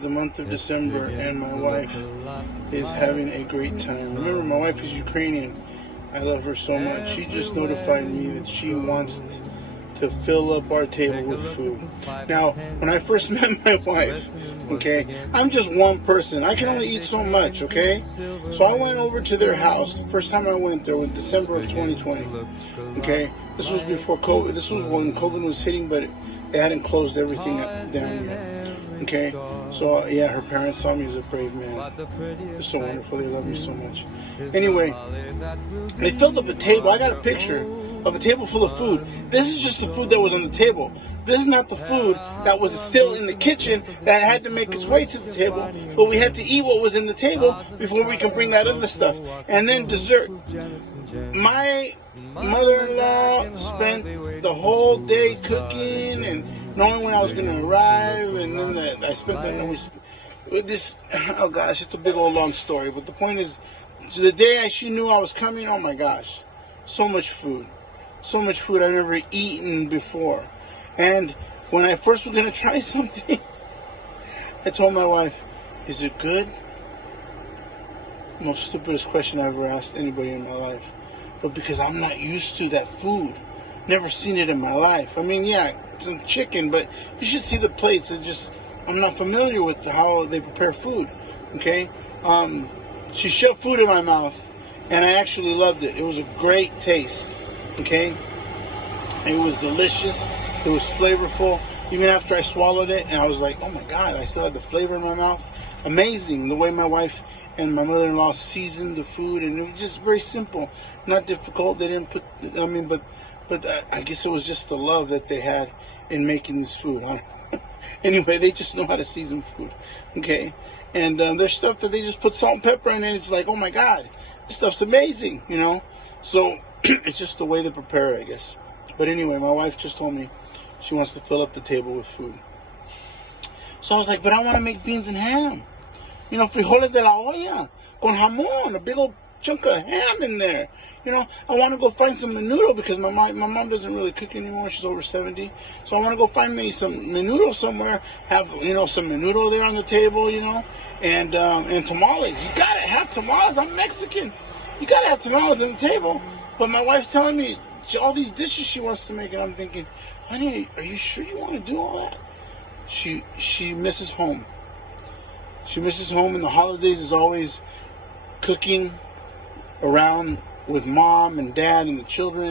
The month of December, and my wife is having a great time. Remember, my wife is Ukrainian. I love her so much. She just notified me that she wants to fill up our table with food. Now, when I first met my wife, okay, I'm just one person. I can only eat so much, okay? So I went over to their house. The first time I went there was December of 2020, okay? This was before COVID. This was when COVID was hitting, but they hadn't closed everything down yet. Okay, so yeah, her parents saw me as a brave man. They're so wonderful. They love me so much. Anyway, they filled up a table. I got a picture of a table full of food. This is just the food that was on the table. This is not the food that was still in the kitchen that had to make its way to the table. But we had to eat what was in the table before we can bring that other stuff. And then dessert. My mother-in-law spent the whole day cooking and knowing when I was going to arrive, and then I spent the night with this. Oh gosh, it's a big old long story. But the point is, the day she knew I was coming, oh my gosh, so much food I've never eaten before. And when I first was going to try something, I told my wife, "Is it good?" Most stupidest question I ever asked anybody in my life, but because I'm not used to that food, never seen it in my life. I mean, yeah, some chicken, but you should see the plates. It's just, I'm not familiar with how they prepare food. Okay, she shoved food in my mouth, and I actually loved it. It was a great taste. Okay, it was delicious. It was flavorful. Even after I swallowed it, and I was like, oh my God, I still had the flavor in my mouth. Amazing the way my wife and my mother-in-law seasoned the food, and it was just very simple, not difficult. They didn't put, but I guess it was just the love that they had in making this food. Anyway, they just know how to season food, okay? And there's stuff that they just put salt and pepper in, and it's like, oh my God, this stuff's amazing, you know? So it's just the way they prepare it, I guess. But anyway, my wife just told me she wants to fill up the table with food. So I was like, but I want to make beans and ham. You know, frijoles de la olla, con jamón, a big old chunk of ham in there. You know, I want to go find some menudo because my mom doesn't really cook anymore. She's over 70. So I want to go find me some menudo somewhere. Have, you know, some menudo there on the table, you know, and tamales. You got to have tamales. I'm Mexican. You got to have tamales on the table. But my wife's telling me all these dishes she wants to make, and I'm thinking, honey, are you sure you want to do all that? She misses home. She misses home, and the holidays is always cooking around with mom and dad and the children.